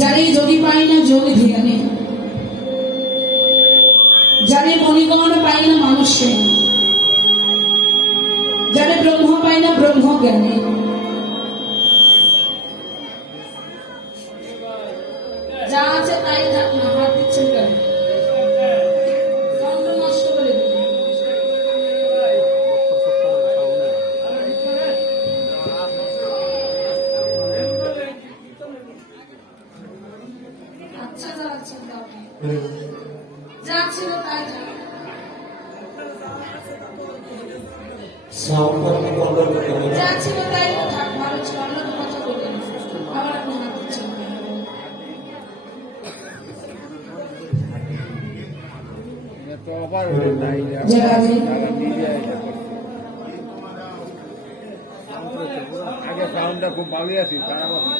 যারে যদি পাই না যোগ ধ্যানে, যারে মণিগণ পাই না মানুষে, যারে ব্রহ্ম পাই না ব্রহ্ম জ্ঞানে, যা আছে তাই থাক না, হাত দিচ্ছেন কেন? নষ্ট করে দিন। আচ্ছা যা আছে যা ছিল তাই থাক। যা ছিল তাই থাক, ভালো ছিল, আমরা তো কথা বললেন, আবার আপনি হাত দিচ্ছেন। আগে সাউন্ডটা খুব ভালো আছে, খারাপ আছে।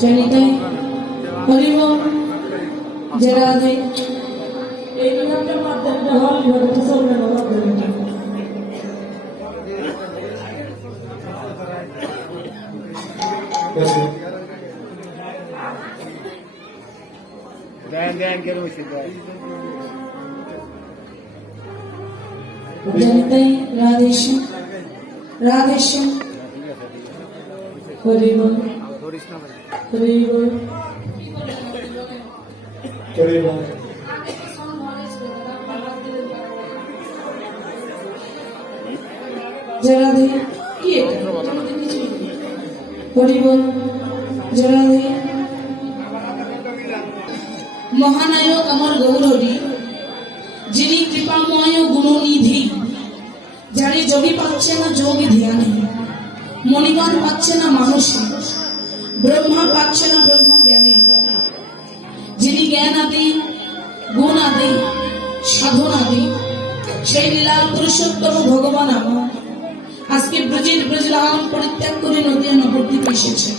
জনিতে হরিব জেরা দে এই নিয়মটা মাধ্যমে হয় হতে চলবে বাবা করে দেন কেন হইছে ভাই জনিতে রাধেশ্যাম রাধেশ্যাম হরিব হরিব হরিব জেরা দে কি এটা হরিব জেরা দে মহানায়ক আমার গৌরহরি, যিনি কৃপাময় গুণনিধি, যারে যোগী পাচ্ছে না যোগী ধ্যানে, মণিগণ পাচ্ছে না মানুষে, ব্রহ্মা পাচ্ছে না ব্রহ্ম জ্ঞানে, যিনি জ্ঞান আদি গুণ আদি সাধন আদি সেই লীলা পুরুষোত্তম ভগবান আমার আজকে ব্রজের ব্রজলাম পরিত্যাগ করে নদী নবদ্বীপে এসেছে।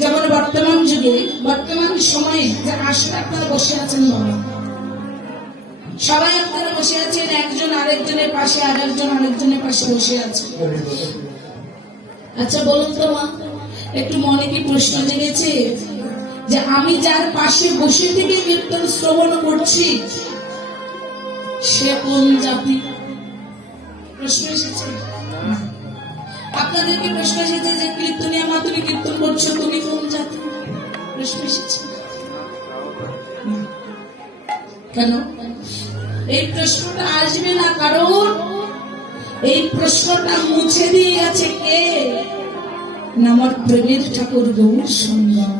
যেমন বর্তমান যুগে বর্তমান সময়ে যে আসলে আপনারা বসে আছেন বাবা, সবাই আপনারা বসে আছেন, একজন আরেকজনের পাশে, আরেকজন আরেকজনের পাশে বসে আছে। আচ্ছা বলুন তো মা, একটু মনে কি প্রশ্ন জেগেছে যে আমি যার পাশে বসে থেকে কীর্তন শ্রবণ করছি সে কোন জাতি? প্রশ্ন এসেছে আপনাদেরকে, প্রশ্ন এসেছে যে কীর্তনিয়া মা তুমি কীর্তন করছো, তুমি কোন জাতি? প্রশ্ন এসেছে কেন? এই প্রশ্নটা আসবে না কারণ এই প্রশ্নটা মুছে দিয়ে গেছে কে? না আমার প্রেমের ঠাকুর গৌর সুন্দর।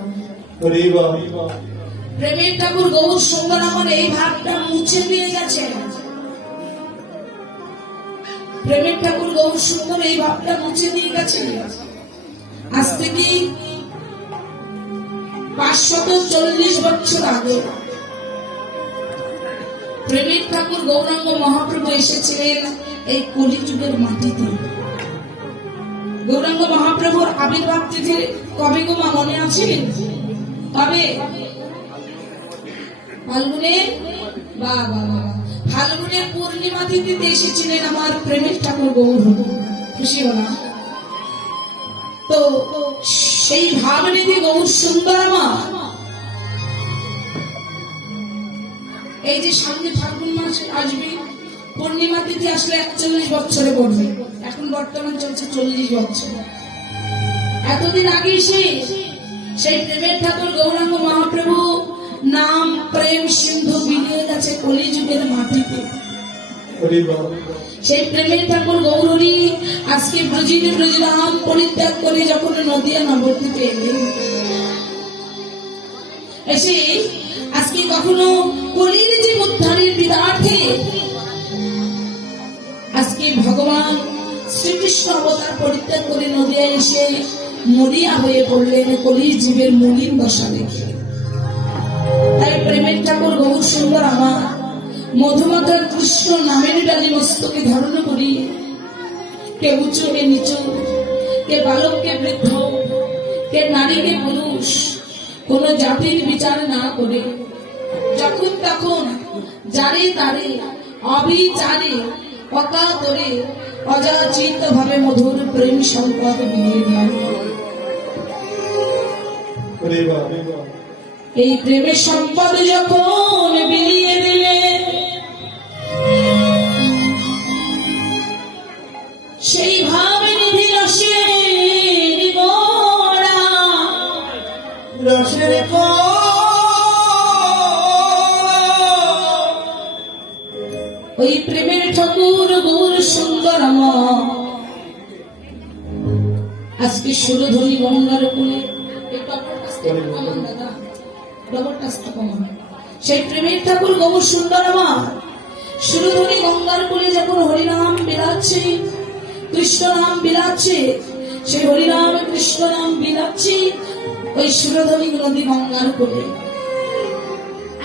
প্রেমের ঠাকুর গৌর সুন্দর আমার এই ভাবটা মুছে দিয়ে গেছে। প্রেমের ঠাকুর গৌর সুন্দর এই ভাবটা মুছে দিয়ে গেছে। আজ থেকে 540 বছর আগে প্রেমের ঠাকুর গৌরাঙ্গ মহাপ্রভু এসেছিলেন এই কলিযুগের মাটিতে। গৌরাঙ্গ মহাপ্রভুর আবির্ভাব তিথি কবে গো মা, মনে আছে? কবে? ফাল্গুনের ফাল্গুনের পূর্ণিমা তিথিতে এসেছিলেন আমার প্রেমের ঠাকুর গৌর। খুশি হলাম তো। সেই ভাবনীতি গৌর সুন্দর আমার এই যে সামনে ফাল্গুন মাস আসবে, পূর্ণিমা তিথি আসলে 41 বছরে পড়বে। এখন বর্তমান চলছে 40 বছর। এতদিন আগে সেই প্রেমের ঠাকুর গৌরাঙ্গ মহাপ্রভু নাম প্রেম সিন্ধু বিলিয়ে গেছে কলিযুগের মাটিতে। সেই প্রেমের ঠাকুর গৌরী আজকে ব্রজধাম পরিত্যাগ করে যখন নদিয়া নবদ্বীপে এলেন, এসে আজকে কখনো কলির জীব উদ্ধারের বিরাটে আজকে ভগবান শ্রীকৃষ্ণ অবতার পরিত্যাগ করে নদিয়ায় এসে মরিয়া হয়ে পড়লেন কলির জীবের মলিন দশা দেখে। তাই প্রেমের ঠাকুর গৌর সুন্দর আমার মধুমাতার কৃষ্ণ নামের ডালি মস্তকে ধারণ করি, কে উঁচু কে নিচু, কে বালক কে বৃদ্ধ, কে নারী কে পুরুষ, কোন জাতির বিচার না করে যখন তখন যারে তারে অবিচারে অকাতরে অযাচিত ভাবে মধুর প্রেম সম্পদ বিলিয়ে দেন। এই প্রেমের সম্পদ যখন বিলিয়ে দিলে সেই ভাবে নিধি রসের ওই প্রেমের ঠাকুর গৌর সুন্দর আমার আজকে সুরধনী গঙ্গার কোলে সেই প্রেমের ঠাকুর গৌর সুন্দর আমার সুরধনী গঙ্গার কোলে যখন হরিনাম বিলাচ্ছে, কৃষ্ণ নাম বিলাচ্ছে, সেই হরিনাম কৃষ্ণ নাম বিলাচ্ছে ওই সুরধনী নদী গঙ্গার কোলে।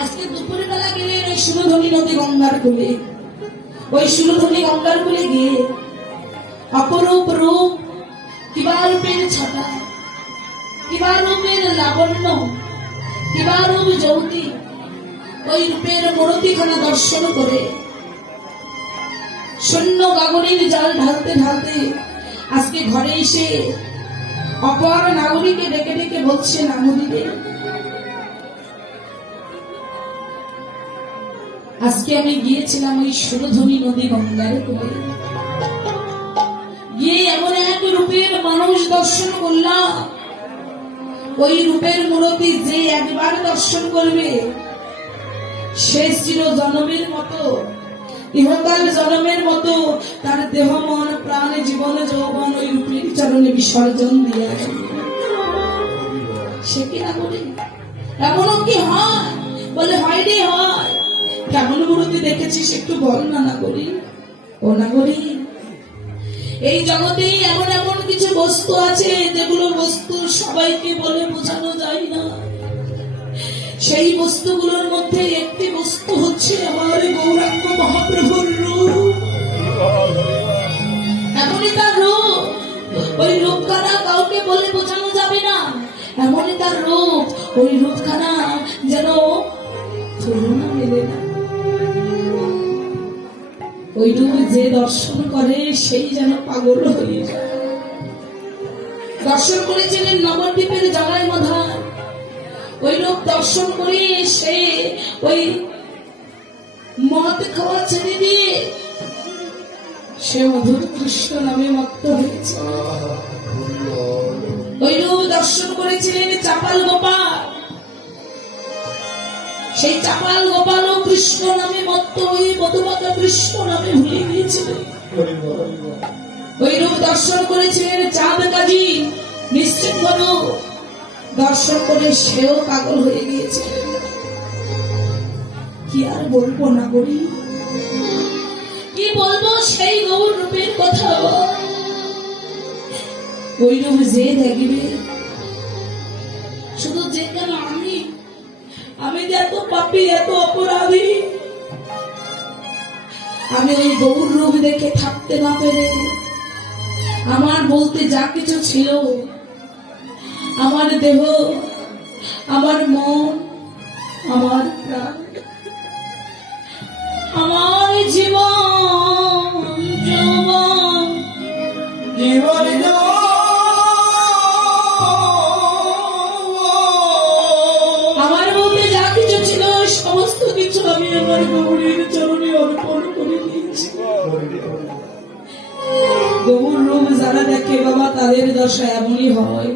আজকে দুপুর বেলা গেলেন ওই সুরধনী নদী গঙ্গার কোলে। ওই সুরধনী গঙ্গার কোলে গিয়ে অপরূপ রূপ, কিবা রূপের ছাতা, কিবা রূপের লাবণ্য, কিবা রূপ যৌতি, ওই রূপের মূর্তিখানা দর্শন করে শূন্য গাগরের জাল ঢালতে ঢালতে আজকে ঘরে এসে অপর নাগরীকে ডেকে ডেকে বলছে, নাগরীকে আজকে আমি গিয়েছিলাম ওই সুরধনী নদী গঙ্গার কোলে, গিয়ে এমন এক রূপের মানুষ দর্শন করলাম, ওই রূপের মূর্তি যে একবার দর্শন করবে সে চির জন্মের মতো, ইহকাল জন্মের মতো তার দেহ মন প্রাণ জীবন যৌবন ওই রূপের চরণে বিসর্জন দিয়ে সে কি না বলে? এমনও কি হয়? বলে হয় রে হয়। কেমন মূর্তি দেখেছিস একটু বল না, না করি ও না করি। এই জগতেই এমন এমন কিছু বস্তু আছে যেগুলো বস্তু সবাইকে বলে বোঝানো যায় না। সেই বস্তুগুলোর মধ্যে একটি বস্তু হচ্ছে আমার গৌরাঙ্গ মহাপ্রভুর রূপ। এমনই তার রূপ, ওই রূপখানা কাউকে বলে বোঝানো যাবে না। এমনই তার রূপ, ওই রূপখানা যেন তুলনা মেলে না। ওই রূপ যে দর্শন করে সেই যেন পাগল হয়ে যায়। দর্শন করেছিলেন নবদ্বীপের জগাই মাধান, ওই রূপ দর্শন করে সে ওই মদ খাওয়া ছেড়ে দিয়ে সে মধুর কৃষ্ণ নামে মত্ত হয়েছে। ওই রূপ দর্শন করেছিলেন চাপাল গোপাল, সেই চাপাল গোপাল ও কৃষ্ণ নামে মত্ত হয়ে মধুমাতা কৃষ্ণ নামে ভুলে গিয়েছিলেন। ওই রূপ দর্শন করেছিলেন চাঁদ কাজী নিশ্চিত রূপ দর্শন করে সেও পাগল হয়ে গিয়েছে। কি আর বলবো না করি, কি বলবো সেই গৌর রূপের কথা। ওই রূপ যে দেখবে, শুধু যে কেন আমি যে এত পাপী এত অপরাধী, আমি ওই গৌর রূপ দেখে থাকতে না পেরে আমার বলতে যা কিছু ছিল, আমার দেহ, আমার মন, আমার প্রাণ, আমার জীবন আমার বলতে যা কিছু ছিল সমস্ত কিছু আমি আমার গৌরীর চরণে অর্পণ করে দিয়েছি। গৌর রূপ যারা দেখে বাবা তাদের দশা এমনই হয়।